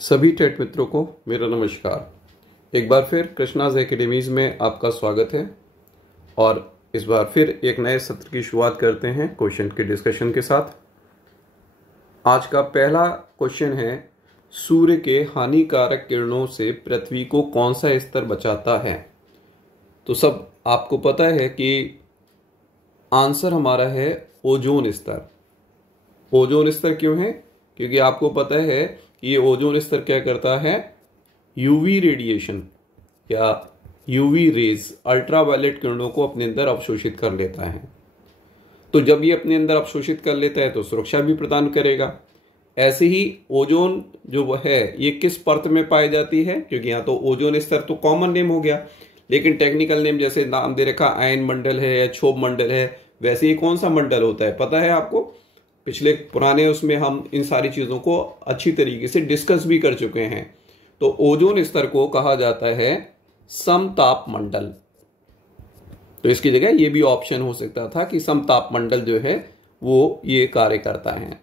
सभी टेट मित्रों को मेरा नमस्कार। एक बार फिर कृष्णाज एकेडमीज में आपका स्वागत है और इस बार फिर एक नए सत्र की शुरुआत करते हैं क्वेश्चन के डिस्कशन के साथ। आज का पहला क्वेश्चन है, सूर्य के हानिकारक किरणों से पृथ्वी को कौन सा स्तर बचाता है। तो सब आपको पता है कि आंसर हमारा है ओजोन स्तर। ओजोन स्तर क्यों है? क्योंकि आपको पता है कि ये ओजोन स्तर क्या करता है, यूवी रेडिएशन या यूवी रेज अल्ट्रावायलेट किरणों को अपने अंदर अवशोषित कर लेता है। तो जब ये अपने अंदर अवशोषित कर लेता है तो सुरक्षा भी प्रदान करेगा। ऐसे ही ओजोन जो वो है ये किस परत में पाई जाती है, क्योंकि यहाँ तो ओजोन स्तर तो कॉमन नेम हो गया, लेकिन टेक्निकल नेम जैसे नाम दे रखा आयन मंडल है या क्षोभ मंडल है, वैसे ही कौन सा मंडल होता है पता है आपको? पिछले पुराने उसमें हम इन सारी चीज़ों को अच्छी तरीके से डिस्कस भी कर चुके हैं। तो ओजोन स्तर को कहा जाता है समताप मंडल। तो इसकी जगह ये भी ऑप्शन हो सकता था कि समताप मंडल जो है वो ये कार्य करता है।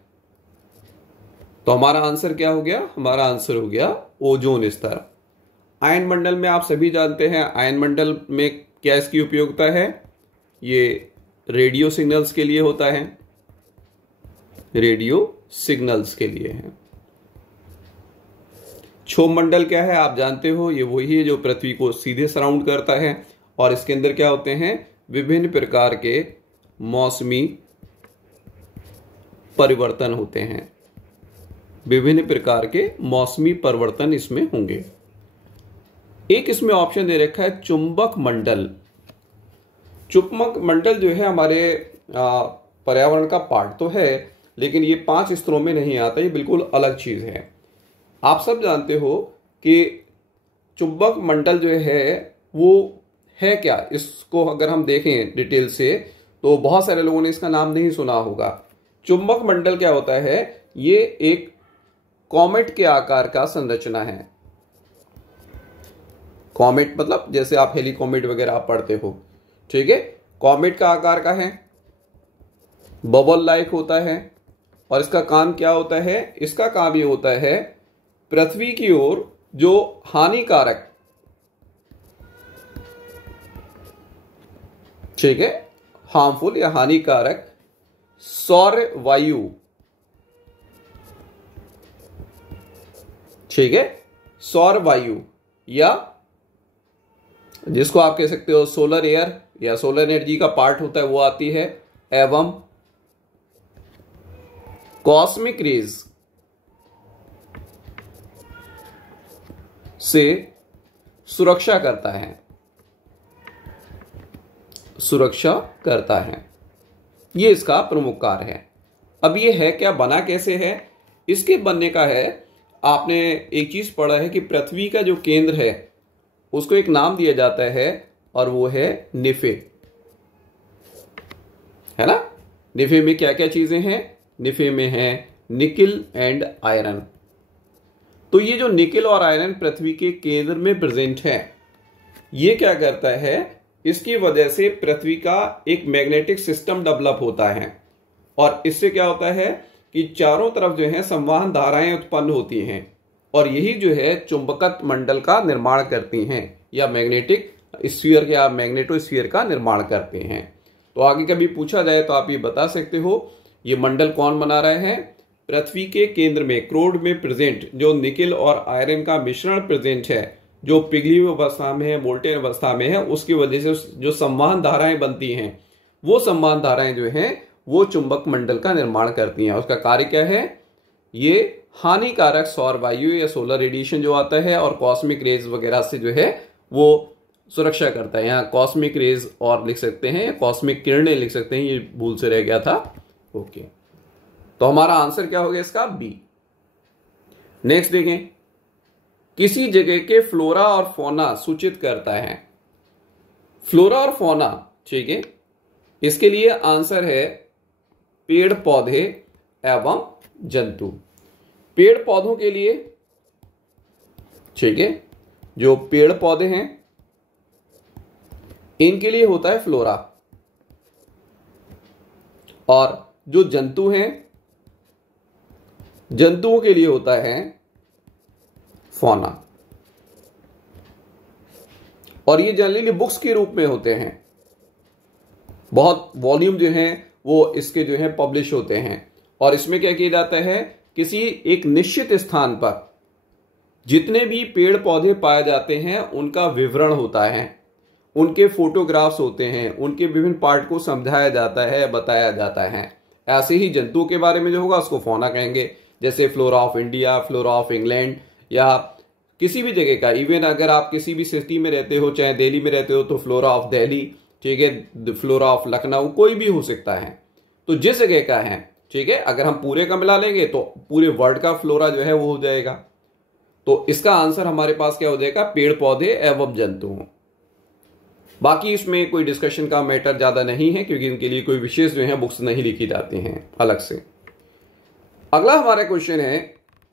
तो हमारा आंसर क्या हो गया? हमारा आंसर हो गया ओजोन स्तर। आयन मंडल में आप सभी जानते हैं, आयन मंडल में क्या इसकी उपयोगिता है? ये रेडियो सिग्नल्स के लिए होता है, रेडियो सिग्नल्स के लिए है। क्षोभ मंडल क्या है आप जानते हो, ये वही है जो पृथ्वी को सीधे सराउंड करता है और इसके अंदर क्या होते हैं, विभिन्न प्रकार के मौसमी परिवर्तन होते हैं। विभिन्न प्रकार के मौसमी परिवर्तन इसमें होंगे। एक इसमें ऑप्शन दे रखा है चुंबक मंडल। चुंबक मंडल जो है हमारे पर्यावरण का पार्ट तो है, लेकिन ये 5 स्तरों में नहीं आता, ये बिल्कुल अलग चीज है। आप सब जानते हो कि चुंबक मंडल जो है वो है क्या। इसको अगर हम देखें डिटेल से तो बहुत सारे लोगों ने इसका नाम नहीं सुना होगा। चुंबक मंडल क्या होता है? ये एक कॉमेट के आकार का संरचना है। कॉमेट मतलब जैसे आप हेलीकॉमेट वगैरह आप पढ़ते हो, ठीक है। कॉमेट का आकार का है, बबल लाइक होता है और इसका काम क्या होता है? इसका काम ये होता है पृथ्वी की ओर जो हानिकारक, ठीक है, हार्मफुल या हानिकारक सौर वायु, ठीक है, सौर वायु या जिसको आप कह सकते हो सोलर एयर या सोलर एनर्जी का पार्ट होता है वो आती है, एवं कॉस्मिक रेज से सुरक्षा करता है, सुरक्षा करता है। ये इसका प्रमुख कार्य है। अब ये है क्या, बना कैसे है? इसके बनने का है, आपने एक चीज पढ़ा है कि पृथ्वी का जो केंद्र है उसको एक नाम दिया जाता है और वो है निफे, है ना। निफे में क्या क्या चीजें हैं? निफे में है निकिल एंड आयरन। तो ये जो निकिल और आयरन पृथ्वी के केंद्र में प्रेजेंट है, ये क्या करता है, इसकी वजह से पृथ्वी का एक मैग्नेटिक सिस्टम डेवलप होता है और इससे क्या होता है कि चारों तरफ जो है संवहन धाराएं उत्पन्न होती हैं और यही जो है चुंबकत्व मंडल का निर्माण करती हैं या मैग्नेटिक स्फीयर या मैग्नेटोस्फीयर का निर्माण करते हैं। तो आगे कभी पूछा जाए तो आप ये बता सकते हो ये मंडल कौन बना रहे हैं? पृथ्वी के केंद्र में क्रोड में प्रेजेंट जो निकिल और आयरन का मिश्रण प्रेजेंट है, जो पिघली हुई अवस्था में है, मोल्टेन अवस्था में है, उसकी वजह से जो संवहन धाराएं बनती हैं, वो संवहन धाराएं जो हैं वो चुंबक मंडल का निर्माण करती हैं। उसका कार्य क्या है? ये हानिकारक सौर वायु या सोलर रेडिएशन जो आता है और कॉस्मिक रेज वगैरह से जो है वो सुरक्षा करता है। यहाँ कॉस्मिक रेज और लिख सकते हैं, कॉस्मिक किरणें लिख सकते हैं, ये भूल से रह गया था। ओके, तो हमारा आंसर क्या हो गया इसका? बी। नेक्स्ट देखें, किसी जगह के फ्लोरा और फौना सूचित करता है। फ्लोरा और फौना, ठीक है, इसके लिए आंसर है पेड़ पौधे एवं जंतु। पेड़ पौधों के लिए, ठीक है, जो पेड़ पौधे हैं इनके लिए होता है फ्लोरा और जो जंतु हैं जंतुओं के लिए होता है फौना। और ये जनरली बुक्स के रूप में होते हैं, बहुत वॉल्यूम जो हैं वो इसके जो है पब्लिश होते हैं। और इसमें क्या किया जाता है, किसी एक निश्चित स्थान पर जितने भी पेड़ पौधे पाए जाते हैं उनका विवरण होता है, उनके फोटोग्राफ्स होते हैं, उनके विभिन्न पार्ट को समझाया जाता है, बताया जाता है। ऐसे ही जंतुओं के बारे में जो होगा उसको फौना कहेंगे, जैसे flora of India, flora of England, या किसी भी जगह का। इवन अगर आप किसी भी सिटी में रहते हो, चाहे दिल्ली में रहते हो, तो फ्लोरा ऑफ दिल्ली, ठीक है, फ्लोरा ऑफ लखनऊ, कोई भी हो सकता है। तो जिस जगह का है, ठीक है, अगर हम पूरे का मिला लेंगे तो पूरे वर्ल्ड का फ्लोरा जो है वो हो जाएगा। तो इसका आंसर हमारे पास क्या हो जाएगा, पेड़ पौधे एवं जंतु। बाकी इसमें कोई डिस्कशन का मैटर ज्यादा नहीं है, क्योंकि इनके लिए कोई विशेष जो है बुक्स नहीं लिखी जाती हैं अलग से। अगला हमारा क्वेश्चन है,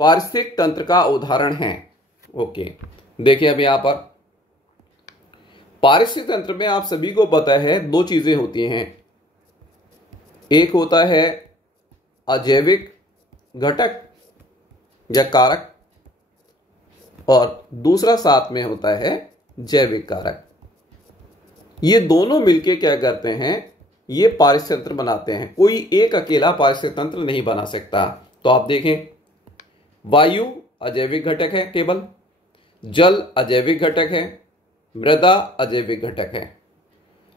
पारिस्थितिक तंत्र का उदाहरण है। ओके, देखिए अब यहां पर पारिस्थितिक तंत्र में आप सभी को पता है दो चीजें होती हैं, एक होता है अजैविक घटक या कारक, और दूसरा साथ में होता है जैविक कारक। ये दोनों मिलके क्या करते हैं, ये पारिस्थितिक तंत्र बनाते हैं। कोई एक अकेला पारिस्थितिक तंत्र नहीं बना सकता। तो आप देखें, वायु अजैविक घटक है केवल, जल अजैविक घटक है, मृदा अजैविक घटक है।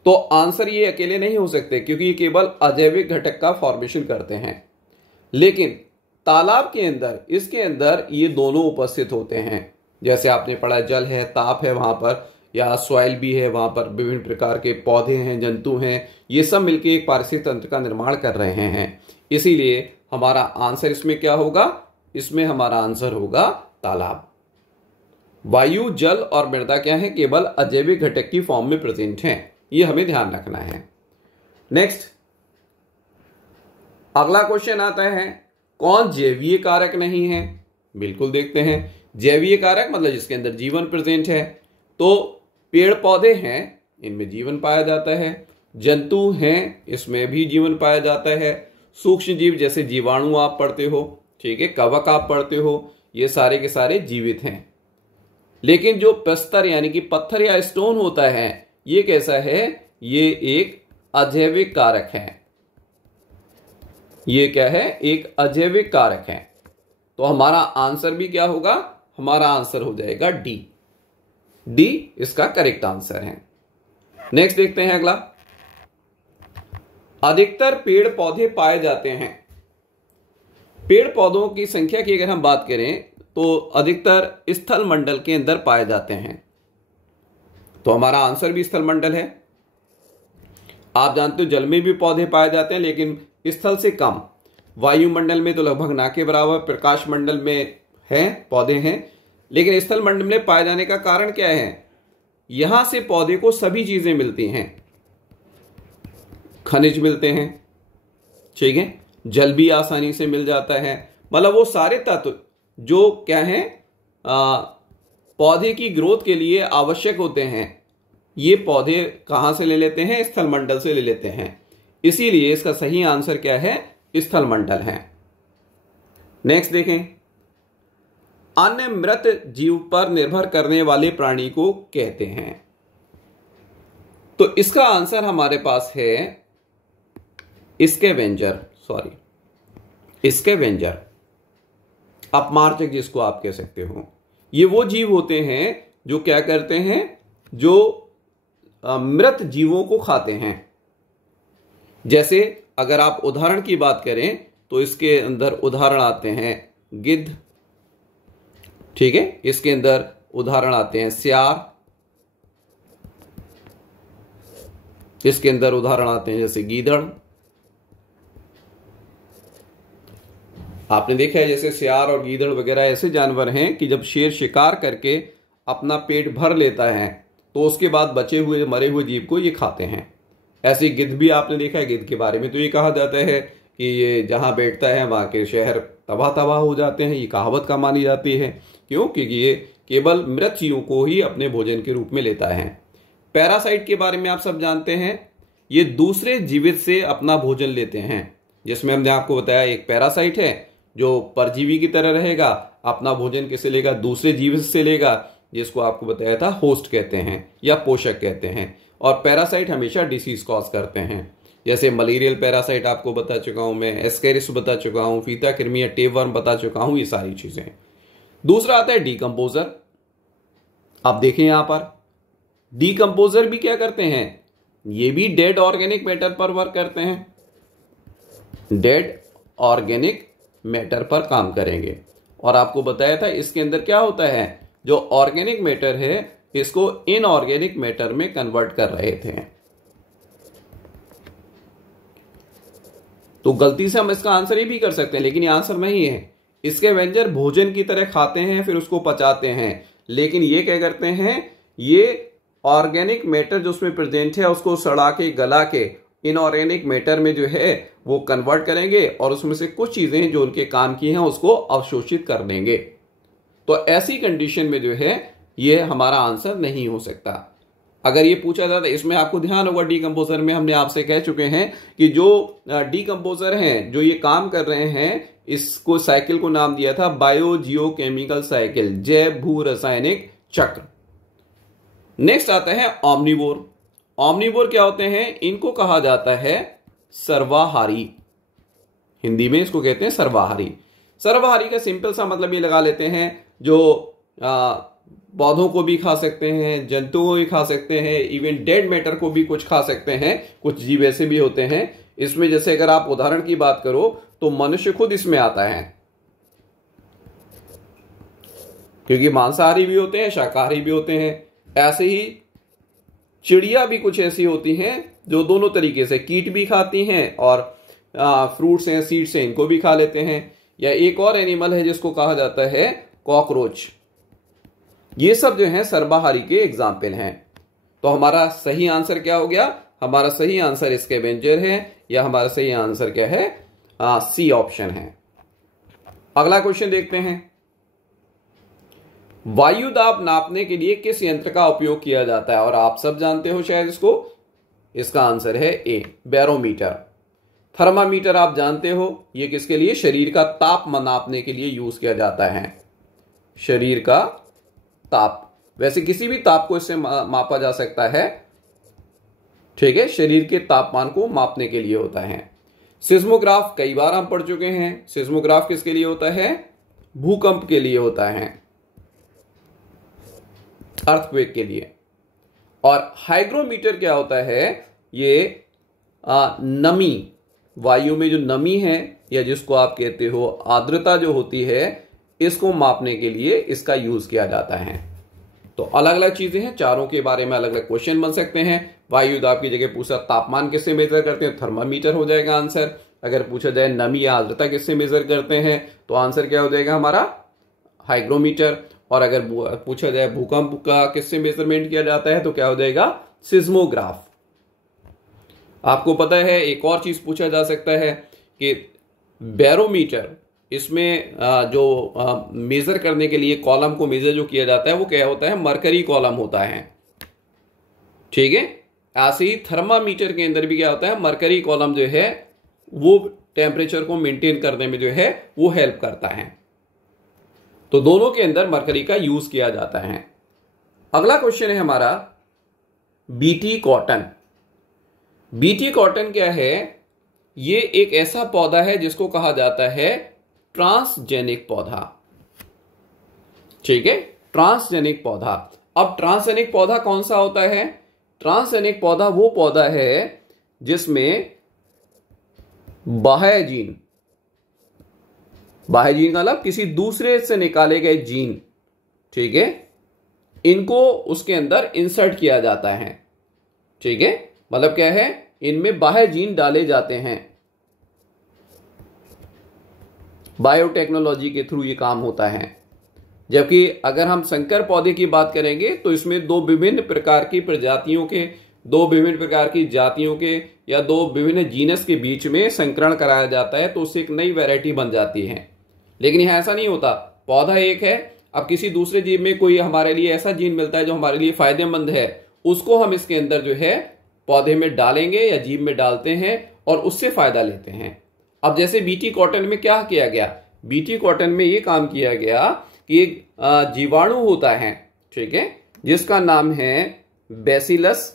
तो आंसर ये अकेले नहीं हो सकते, क्योंकि ये केवल अजैविक घटक का फॉर्मेशन करते हैं। लेकिन तालाब के अंदर, इसके अंदर ये दोनों उपस्थित होते हैं। जैसे आपने पढ़ा, जल है, ताप है वहां पर, या सॉइल भी है वहां पर, विभिन्न प्रकार के पौधे हैं, जंतु हैं, ये सब मिलकर एक पारिस्थितिक तंत्र का निर्माण कर रहे हैं। इसीलिए हमारा आंसर इसमें क्या होगा, इसमें हमारा आंसर होगा तालाब। वायु, जल और मृदा क्या है, केवल अजैविक घटक की फॉर्म में प्रेजेंट हैं। ये हमें ध्यान रखना है। नेक्स्ट अगला क्वेश्चन आता है, कौन जैवीय कारक नहीं है। बिल्कुल देखते हैं, जैवीय कारक मतलब जिसके अंदर जीवन प्रेजेंट है। तो पेड़ पौधे हैं, इनमें जीवन पाया जाता है, जंतु हैं, इसमें भी जीवन पाया जाता है, सूक्ष्म जीव जैसे जीवाणु आप पढ़ते हो, ठीक है, कवक आप पढ़ते हो, ये सारे के सारे जीवित हैं। लेकिन जो प्रस्तर यानी कि पत्थर या स्टोन होता है, ये कैसा है, ये एक अजैविक कारक है। ये क्या है, एक अजैविक कारक है। तो हमारा आंसर भी क्या होगा, हमारा आंसर हो जाएगा डी। डी इसका करेक्ट आंसर है। नेक्स्ट देखते हैं अगला, अधिकतर पेड़ पौधे पाए जाते हैं। पेड़ पौधों की संख्या की अगर हम बात करें तो अधिकतर स्थल मंडल के अंदर पाए जाते हैं। तो हमारा आंसर भी स्थल मंडल है। आप जानते हो जल में भी पौधे पाए जाते हैं, लेकिन स्थल से कम। वायुमंडल में तो लगभग ना के बराबर, प्रकाश मंडल में है पौधे हैं, लेकिन स्थल मंडल में पाए जाने का कारण क्या है, यहां से पौधे को सभी चीजें मिलती हैं। खनिज मिलते हैं, ठीक है, जल भी आसानी से मिल जाता है। मतलब वो सारे तत्व जो क्या है, पौधे की ग्रोथ के लिए आवश्यक होते हैं, ये पौधे कहां से ले लेते हैं, स्थल मंडल से ले लेते हैं। इसीलिए इसका सही आंसर क्या है, स्थल मंडल है। नेक्स्ट देखें, अन्य मृत जीव पर निर्भर करने वाले प्राणी को कहते हैं। तो इसका आंसर हमारे पास है स्कैवेंजर, स्कैवेंजर, अपमार्जक जिसको आप कह सकते हो। ये वो जीव होते हैं जो क्या करते हैं, जो मृत जीवों को खाते हैं। जैसे अगर आप उदाहरण की बात करें तो इसके अंदर उदाहरण आते हैं गिद्ध, ठीक है, इसके अंदर उदाहरण आते हैं सियार, इसके अंदर उदाहरण आते हैं जैसे गीदड़। आपने देखा है जैसे सियार और गीदड़ वगैरह ऐसे जानवर हैं कि जब शेर शिकार करके अपना पेट भर लेता है तो उसके बाद बचे हुए मरे हुए जीव को ये खाते हैं। ऐसे गिद्ध भी आपने देखा है। गिद्ध के बारे में तो ये कहा जाता है कि ये जहां बैठता है वहां के शहर तबाह हो जाते हैं। ये कहावत का मानी जाती है। क्यों? क्योंकि ये केवल मृत जीवों को ही अपने भोजन के रूप में लेता है। पैरासाइट के बारे में आप सब जानते हैं, ये दूसरे जीवित से अपना भोजन लेते हैं। जिसमें हमने आपको बताया एक पैरासाइट है जो परजीवी की तरह रहेगा, अपना भोजन किससे लेगा? दूसरे जीव से लेगा, जिसको आपको बताया था होस्ट कहते हैं या पोषक कहते हैं। और पैरासाइट हमेशा डिसीज कॉज करते हैं, जैसे मलेरियल पैरासाइट आपको बता चुका हूं मैं, एस्केरिस बता चुका हूं, फीता कृमि या टेपवर्म बता चुका हूं, ये सारी चीजें। दूसरा आता है डीकंपोजर। आप देखें यहां पर डीकंपोजर भी क्या करते हैं? ये भी डेड ऑर्गेनिक मैटर पर वर्क करते हैं, डेड ऑर्गेनिक मैटर पर काम करेंगे। और आपको बताया था इसके अंदर क्या होता है, जो ऑर्गेनिक मैटर है इसको इनऑर्गेनिक मैटर में कन्वर्ट कर रहे थे। तो गलती से हम इसका आंसर ही भी कर सकते हैं, लेकिन ये आंसर नहीं है। इसके वेंजर भोजन की तरह खाते हैं, फिर उसको पचाते हैं, लेकिन ये क्या करते हैं, ये ऑर्गेनिक मैटर जो उसमें प्रेजेंट है उसको सड़ा के गला के इनऑर्गेनिक मैटर में जो है वो कन्वर्ट करेंगे और उसमें से कुछ चीजें जो उनके काम की हैं उसको अवशोषित कर देंगे। तो ऐसी कंडीशन में जो है ये हमारा आंसर नहीं हो सकता। अगर ये पूछा जाता, इसमें आपको ध्यान होगा डीकंपोजर में हमने आपसे कह चुके हैं कि जो डीकंपोजर हैं जो ये काम कर रहे हैं, इसको साइकिल को नाम दिया था बायोजियोकेमिकल साइकिल, जैव भू रासायनिक चक्र। नेक्स्ट आता है ऑमनिवोर। ऑमनिवोर क्या होते हैं? इनको कहा जाता है सर्वाहारी, हिंदी में इसको कहते हैं सर्वाहारी। सर्वाहारी का सिंपल सा मतलब ये लगा लेते हैं, जो पौधों को भी खा सकते हैं, जंतुओं को भी खा सकते हैं, इवन डेड मैटर को भी कुछ खा सकते हैं। कुछ जीव ऐसे भी होते हैं इसमें, जैसे अगर आप उदाहरण की बात करो तो मनुष्य खुद इसमें आता है, क्योंकि मांसाहारी भी होते हैं, शाकाहारी भी होते हैं। ऐसे ही चिड़िया भी कुछ ऐसी होती हैं जो दोनों तरीके से, कीट भी खाती हैं और फ्रूट्स हैं, सीड्स हैं, इनको भी खा लेते हैं। या एक और एनिमल है जिसको कहा जाता है कॉकरोच। ये सब जो है सर्वाहारी के एग्जाम्पल हैं। तो हमारा सही आंसर क्या हो गया? हमारा सही आंसर स्कैवेंजर है, या हमारा सही आंसर क्या है? सी ऑप्शन है। अगला क्वेश्चन देखते हैं। वायु दाब नापने के लिए किस यंत्र का उपयोग किया जाता है? और आप सब जानते हो शायद इसको। इसका आंसर है ए, बैरोमीटर। थर्मामीटर आप जानते हो, ये किसके लिए? शरीर का ताप नापने के लिए यूज किया जाता है, शरीर का ताप। वैसे किसी भी ताप को इससे मापा जा सकता है, ठीक है, शरीर के तापमान को मापने के लिए होता है। सिस्मोग्राफ कई बार हम पढ़ चुके हैं। सिस्मोग्राफ किसके लिए होता है? भूकंप के लिए होता है, अर्थक्वेक के लिए। और हाइग्रोमीटर क्या होता है? ये नमी, वायु में जो नमी है या जिसको आप कहते हो आर्द्रता जो होती है, इसको मापने के लिए इसका यूज किया जाता है। तो अलग अलग चीजें हैं, चारों के बारे में अलग अलग क्वेश्चन बन सकते हैं। वायु दाब की जगह पूछा तापमान किससे मेजर करते हैं, थर्मामीटर हो जाएगा आंसर। अगर पूछा जाए नमी या आर्द्रता किससे मेजर करते हैं, तो आंसर क्या हो जाएगा हमारा? हाइग्रोमीटर। और अगर पूछा जाए भूकंप का किससे मेजरमेंट किया जाता है, तो क्या हो जाएगा? सिस्मोग्राफ। आपको पता है एक और चीज पूछा जा सकता है कि बैरोमीटर, इसमें जो मेजर करने के लिए कॉलम को मेजर जो किया जाता है वो क्या होता है? मरकरी कॉलम होता है, ठीक है। ऐसे ही थर्मामीटर के अंदर भी क्या होता है? मरकरी कॉलम जो है वो टेम्परेचर को मेंटेन करने में जो है वो हेल्प करता है। तो दोनों के अंदर मरकरी का यूज किया जाता है। अगला क्वेश्चन है हमारा बीटी कॉटन। बीटी कॉटन क्या है? ये एक ऐसा पौधा है जिसको कहा जाता है ट्रांसजेनिक पौधा, ठीक है, ट्रांसजेनिक पौधा। अब ट्रांसजेनिक पौधा कौन सा होता है? ट्रांसजेनिक पौधा वो पौधा है जिसमें बाह्य जीन का मतलब किसी दूसरे से निकाले गए जीन, ठीक है, इनको उसके अंदर इंसर्ट किया जाता है, ठीक है। मतलब क्या है? इनमें बाह्य जीन डाले जाते हैं। बायोटेक्नोलॉजी के थ्रू ये काम होता है। जबकि अगर हम संकर पौधे की बात करेंगे तो इसमें दो विभिन्न प्रकार की प्रजातियों के, दो विभिन्न प्रकार की जातियों के या दो विभिन्न जीनस के बीच में संकरण कराया जाता है, तो उससे एक नई वैरायटी बन जाती है। लेकिन यहां ऐसा नहीं होता, पौधा एक है, अब किसी दूसरे जीव में कोई हमारे लिए ऐसा जीन मिलता है जो हमारे लिए फायदेमंद है, उसको हम इसके अंदर जो है पौधे में डालेंगे या जीव में डालते हैं और उससे फायदा लेते हैं। अब जैसे बीटी कॉटन में क्या किया गया? बीटी कॉटन में ये काम किया गया कि एक जीवाणु होता है, ठीक है, जिसका नाम है बैसिलस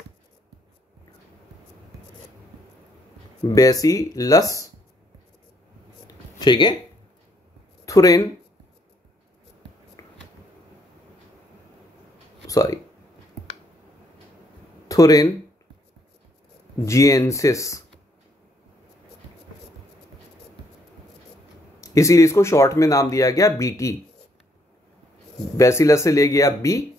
ठीक है, थुरिनजिएंसिस, इसीलिए इसको शॉर्ट में नाम दिया गया बीटी। बैसिलस से ले गया बी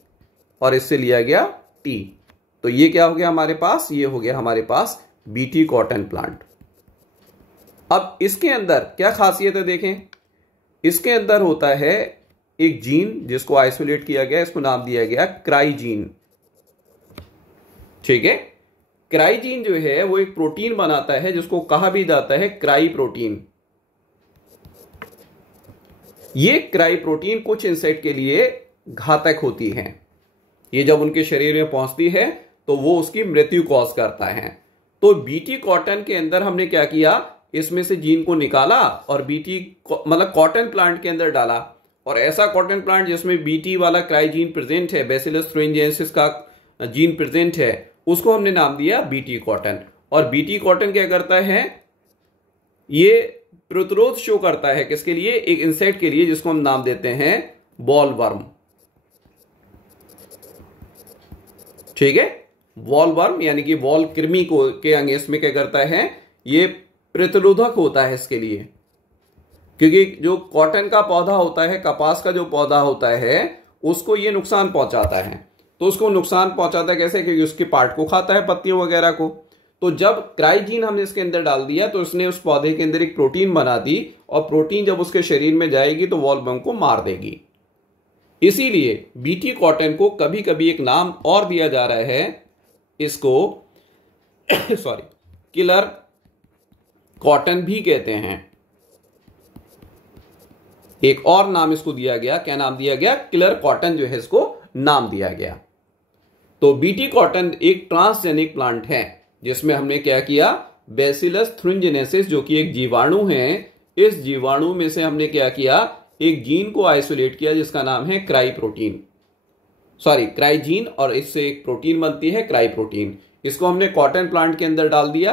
और इससे लिया गया टी, तो ये क्या हो गया हमारे पास, ये हो गया हमारे पास बीटी कॉटन प्लांट। अब इसके अंदर क्या खासियत है देखें, इसके अंदर होता है एक जीन जिसको आइसोलेट किया गया, इसको नाम दिया गया क्राइजीन, ठीक है। क्राइजीन जो है वो एक प्रोटीन बनाता है जिसको कहा भी जाता है क्राई प्रोटीन। ये क्राई प्रोटीन कुछ इंसेक्ट के लिए घातक होती है, ये जब उनके शरीर में पहुंचती है तो वो उसकी मृत्यु कॉज करता है। तो बीटी कॉटन के अंदर हमने क्या किया, इसमें से जीन को निकाला और बीटी मतलब कॉटन प्लांट के अंदर डाला, और ऐसा कॉटन प्लांट जिसमें बीटी वाला क्राइजीन प्रेजेंट है, बैसिलस थुरिनजिएंसिस का जीन प्रेजेंट है, उसको हमने नाम दिया बीटी कॉटन। और बीटी कॉटन क्या करता है, ये प्रतिरोध शो करता है किसके लिए, एक इंसेक्ट के लिए जिसको हम नाम देते हैं बॉल वर्म, ठीक है। बॉल वर्म यानी कि बॉल कृमि को के अगेंस्ट में क्या करता है, ये प्रतिरोधक होता है इसके लिए, क्योंकि जो कॉटन का पौधा होता है, कपास का जो पौधा होता है, उसको ये नुकसान पहुंचाता है। तो उसको नुकसान पहुंचाता है कैसे, क्योंकि उसके पार्ट को खाता है, पत्तियों वगैरह को। तो जब क्राइजीन हमने इसके अंदर डाल दिया तो उसने उस पौधे के अंदर एक प्रोटीन बना दी, और प्रोटीन जब उसके शरीर में जाएगी तो वॉलवर्म को मार देगी। इसीलिए बीटी कॉटन को कभी कभी एक नाम और दिया जा रहा है, इसको किलर कॉटन भी कहते हैं। एक और नाम इसको दिया गया, क्या नाम दिया गया, किलर कॉटन जो है इसको नाम दिया गया। तो बीटी कॉटन एक ट्रांसजेनिक प्लांट है जिसमें हमने क्या किया, बैसिलस थुरिनजिएंसिस जो कि एक जीवाणु है, इस जीवाणु में से हमने क्या किया, एक जीन को आइसोलेट किया जिसका नाम है क्राइजीन, और इससे एक प्रोटीन बनती है क्राई प्रोटीन। इसको हमने कॉटन प्लांट के अंदर डाल दिया।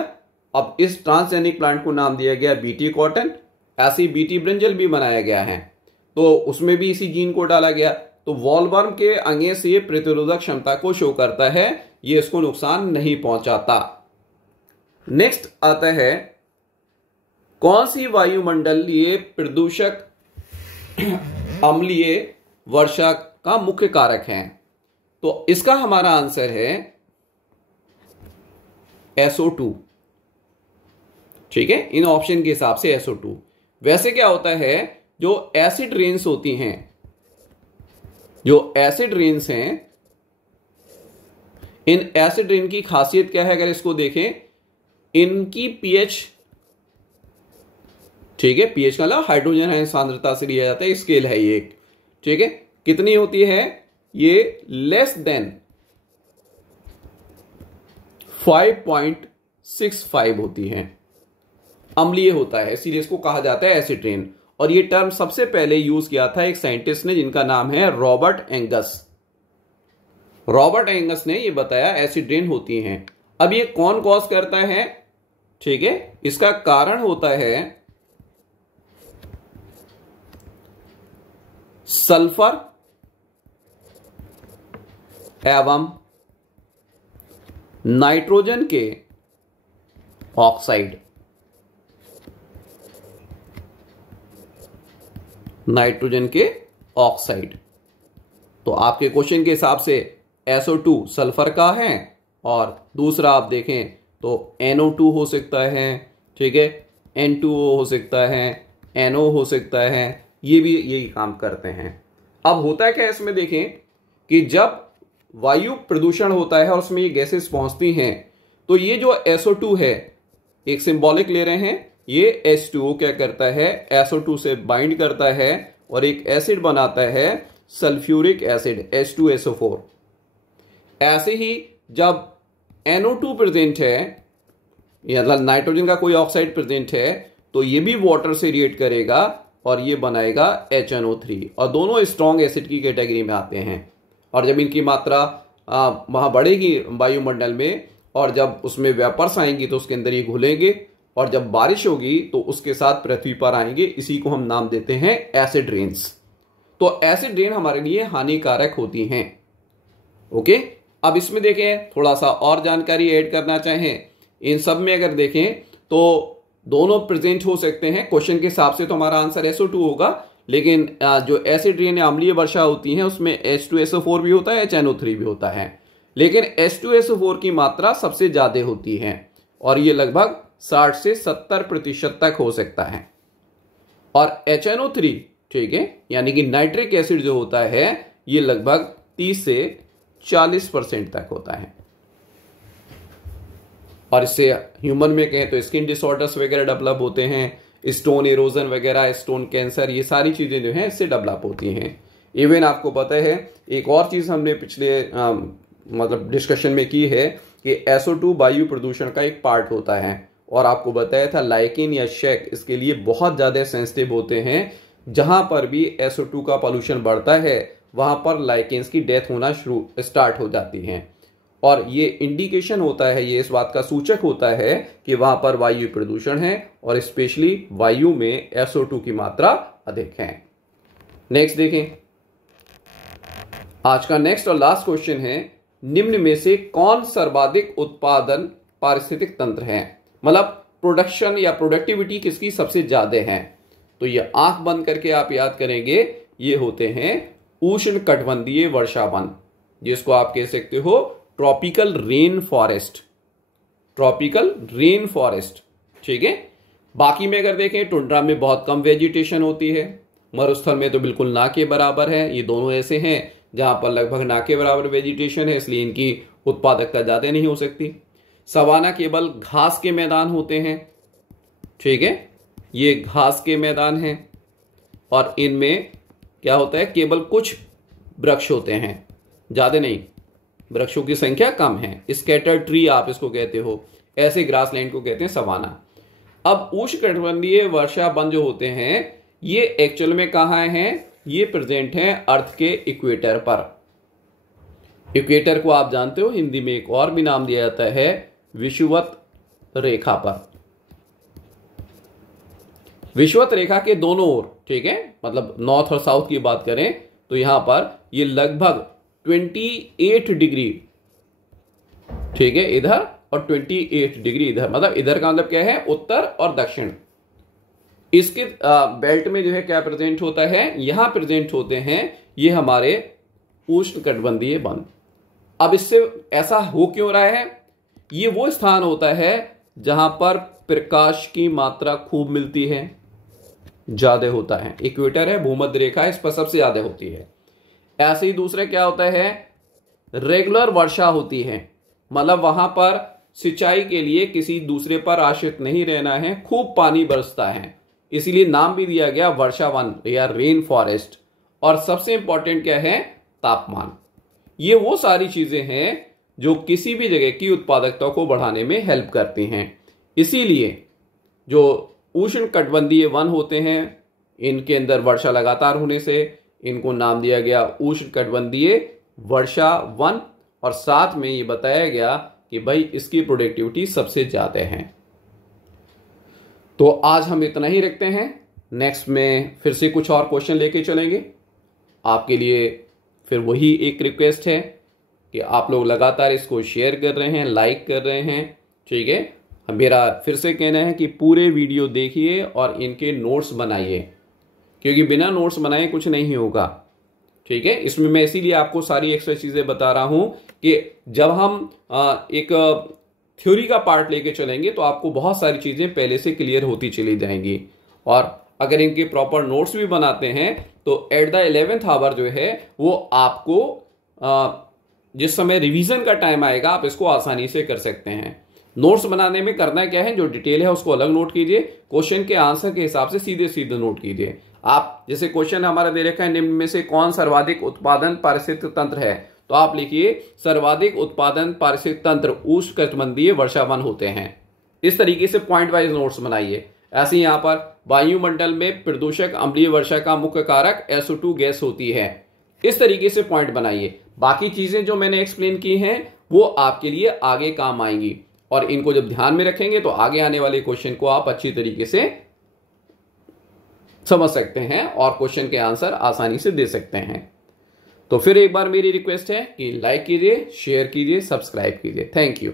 अब इस ट्रांसजेनिक प्लांट को नाम दिया गया बीटी कॉटन। ऐसी बीटी ब्रिंजल भी बनाया गया है, तो उसमें भी इसी जीन को डाला गया। तो वॉलवर्म के अगेंस्ट ये प्रतिरोधक क्षमता को शो करता है, ये इसको नुकसान नहीं पहुंचाता। नेक्स्ट आता है, कौन सी वायुमंडलीय प्रदूषक अम्लीय वर्षा का मुख्य कारक है। तो इसका हमारा आंसर है SO2, ठीक है, इन ऑप्शन के हिसाब से SO2। वैसे क्या होता है, जो एसिड रेन्स होती हैं, जो एसिड रेन्स हैं, इन एसिड रेन की खासियत क्या है, अगर इसको देखें, इनकी पीएच, ठीक है, पीएच का मतलब हाइड्रोजन आयन सांद्रता से लिया जाता है, स्केल है ये एक, ठीक है, कितनी होती है, ये लेस देन 5.65 होती है, अम्लीय होता है, इसीलिए इसको कहा जाता है एसिड रेन। और ये टर्म सबसे पहले यूज किया था एक साइंटिस्ट ने जिनका नाम है रॉबर्ट एंगस ने ये बताया एसिड रेन होती हैं। अब ये कौन कॉज करता है, ठीक है, इसका कारण होता है सल्फर एवं नाइट्रोजन के ऑक्साइड, तो आपके क्वेश्चन के हिसाब से SO2 सल्फर का है, और दूसरा आप देखें तो NO2 हो सकता है, ठीक है, N2O हो सकता है, NO हो सकता है, ये भी यही काम करते हैं। अब होता है क्या इसमें देखें कि जब वायु प्रदूषण होता है और उसमें ये गैसेस पहुंचती हैं, तो ये जो SO2 है, एक सिंबॉलिक ले रहे हैं, ये H2O क्या करता है, SO2 से बाइंड करता है और एक एसिड बनाता है सल्फ्यूरिक एसिड H2SO4। ऐसे ही जब NO2 प्रेजेंट है, मतलब नाइट्रोजन का कोई ऑक्साइड प्रेजेंट है, तो ये भी वाटर से रिएक्ट करेगा और ये बनाएगा HNO3 और दोनों स्ट्रॉन्ग एसिड की कैटेगरी में आते हैं। और जब इनकी मात्रा वहाँ बढ़ेगी वायुमंडल में और जब उसमें वेपर्स आएंगी तो उसके अंदर ये घुलेंगे और जब बारिश होगी तो उसके साथ पृथ्वी पर आएंगे। इसी को हम नाम देते हैं एसिड रेन्स। तो एसिड रेन हमारे लिए हानिकारक होती हैं। ओके, अब इसमें देखें थोड़ा सा और जानकारी ऐड करना चाहें, इन सब में अगर देखें तो दोनों प्रेजेंट हो सकते हैं। क्वेश्चन के हिसाब से तो हमारा आंसर SO2 होगा, लेकिन जो एसिड रेन या अम्लीय वर्षा होती है उसमें H2SO4 भी होता है, HNO3 भी होता है, लेकिन H2SO4 की मात्रा सबसे ज्यादा होती है और ये लगभग 60 से 70% तक हो सकता है। और HNO3, ठीक है, यानी कि नाइट्रिक एसिड जो होता है ये लगभग 30 से 40% तक होता है। और इससे ह्यूमन में कहें तो स्किन डिसऑर्डर्स वगैरह डेवलप होते हैं, स्टोन इरोजन वगैरह, स्टोन कैंसर, ये सारी चीजें जो हैं इससे डेवलप होती हैं। इवन आपको पता है एक और चीज हमने पिछले मतलब डिस्कशन में की है कि SO2 वायु प्रदूषण का एक पार्ट होता है और आपको बताया था लाइकिन या शेक इसके लिए बहुत ज्यादा सेंसिटिव होते हैं। जहां पर भी SO2 का पॉल्यूशन बढ़ता है वहां पर लाइकेंस की डेथ होना स्टार्ट हो जाती है और ये इंडिकेशन होता है, ये इस बात का सूचक होता है कि वहां पर वायु प्रदूषण है और स्पेशली वायु में SO2 की मात्रा अधिक है। नेक्स्ट देखें, आज का नेक्स्ट और लास्ट क्वेश्चन है, निम्न में से कौन सर्वाधिक उत्पादन पारिस्थितिक तंत्र है, मतलब प्रोडक्शन या प्रोडक्टिविटी किसकी सबसे ज्यादा है। तो ये आंख बंद करके आप याद करेंगे, ये होते हैं उष्ण कटिबंधीय वर्षा वन, जिसको आप कह सकते हो tropical rain forest, tropical rain forest, ठीक है। बाकी में अगर देखें टुंड्रा में बहुत कम वेजिटेशन होती है, मरुस्थल में तो बिल्कुल ना के बराबर है। ये दोनों ऐसे हैं जहां पर लगभग ना के बराबर वेजिटेशन है, इसलिए इनकी उत्पादकता ज्यादा नहीं हो सकती। सवाना केवल घास के मैदान होते हैं, ठीक है, ये घास के मैदान हैं और इनमें क्या होता है केवल कुछ वृक्ष होते हैं, ज्यादा नहीं, वृक्षों की संख्या कम है। स्कैटर ट्री आप इसको कहते हो, ऐसे ग्रासलैंड को कहते हैं सवाना। अब उष्णकटिबंधीय वर्षा वन जो होते हैं ये एक्चुअल में कहाँ हैं, ये प्रेजेंट हैं अर्थ के इक्वेटर पर। इक्वेटर को आप जानते हो हिंदी में एक और भी नाम दिया जाता है विषुवत रेखा पर। विषुवत रेखा के दोनों ओर, ठीक है, मतलब नॉर्थ और साउथ की बात करें तो यहां पर ये लगभग 28 डिग्री, ठीक है, इधर और 28 डिग्री इधर, मतलब इधर का मतलब क्या है उत्तर और दक्षिण। इसके बेल्ट में जो है क्या प्रेजेंट होता है, यहां प्रेजेंट होते हैं ये हमारे उष्णकटिबंधीय वन। अब इससे ऐसा हो क्यों रहा है, ये वो स्थान होता है जहां पर प्रकाश की मात्रा खूब मिलती है, ज्यादा होता है। इक्वेटर है, भूमध्य रेखा, इस पर सबसे ज्यादा होती है। ऐसे ही दूसरे क्या होता है, रेगुलर वर्षा होती है, मतलब वहां पर सिंचाई के लिए किसी दूसरे पर आश्रित नहीं रहना है, खूब पानी बरसता है, इसीलिए नाम भी दिया गया वर्षा वन या रेन फॉरेस्ट। और सबसे इंपॉर्टेंट क्या है, तापमान। ये वो सारी चीजें हैं जो किसी भी जगह की उत्पादकता को बढ़ाने में हेल्प करती हैं। इसीलिए जो उष्णकटिबंधीय वन होते हैं इनके अंदर वर्षा लगातार होने से इनको नाम दिया गया उष्णकटिबंधीय वर्षा वन, और साथ में ये बताया गया कि भाई इसकी प्रोडक्टिविटी सबसे ज्यादा है। तो आज हम इतना ही रखते हैं, नेक्स्ट में फिर से कुछ और क्वेश्चन लेके चलेंगे आपके लिए। फिर वही एक रिक्वेस्ट है कि आप लोग लगातार इसको शेयर कर रहे हैं, लाइक कर रहे हैं, ठीक है। मेरा फिर से कहना है कि पूरे वीडियो देखिए और इनके नोट्स बनाइए, क्योंकि बिना नोट्स बनाए कुछ नहीं होगा, ठीक है। इसमें मैं इसीलिए आपको सारी एक्स्ट्रा चीजें बता रहा हूं कि जब हम एक थ्योरी का पार्ट लेके चलेंगे तो आपको बहुत सारी चीजें पहले से क्लियर होती चली जाएंगी। और अगर इनके प्रॉपर नोट्स भी बनाते हैं तो एट द 11th आवर जो है वो आपको जिस समय रिवीजन का टाइम आएगा आप इसको आसानी से कर सकते हैं। नोट्स बनाने में करना क्या है, जो डिटेल है उसको अलग नोट कीजिए, क्वेश्चन के आंसर के हिसाब से सीधे सीधे नोट कीजिए। आप जैसे क्वेश्चन हमारा दे रखा है निम्न में से कौन सर्वाधिक उत्पादन पारिस्थितिक तंत्र है, तो आप लिखिए सर्वाधिक उत्पादन पारिस्थितिक तंत्र उष्णकटिबंधीय वर्षा वन होते हैं। इस तरीके से पॉइंट वाइज नोट्स बनाइए। ऐसे ही यहाँ पर वायुमंडल में प्रदूषक अम्लीय वर्षा का मुख्य कारक SO2 गैस होती है। इस तरीके से पॉइंट बनाइए। बाकी चीजें जो मैंने एक्सप्लेन की हैं वो आपके लिए आगे काम आएंगी, और इनको जब ध्यान में रखेंगे तो आगे आने वाले क्वेश्चन को आप अच्छी तरीके से समझ सकते हैं और क्वेश्चन के आंसर आसानी से दे सकते हैं। तो फिर एक बार मेरी रिक्वेस्ट है कि लाइक कीजिए, शेयर कीजिए, सब्सक्राइब कीजिए। Thank you.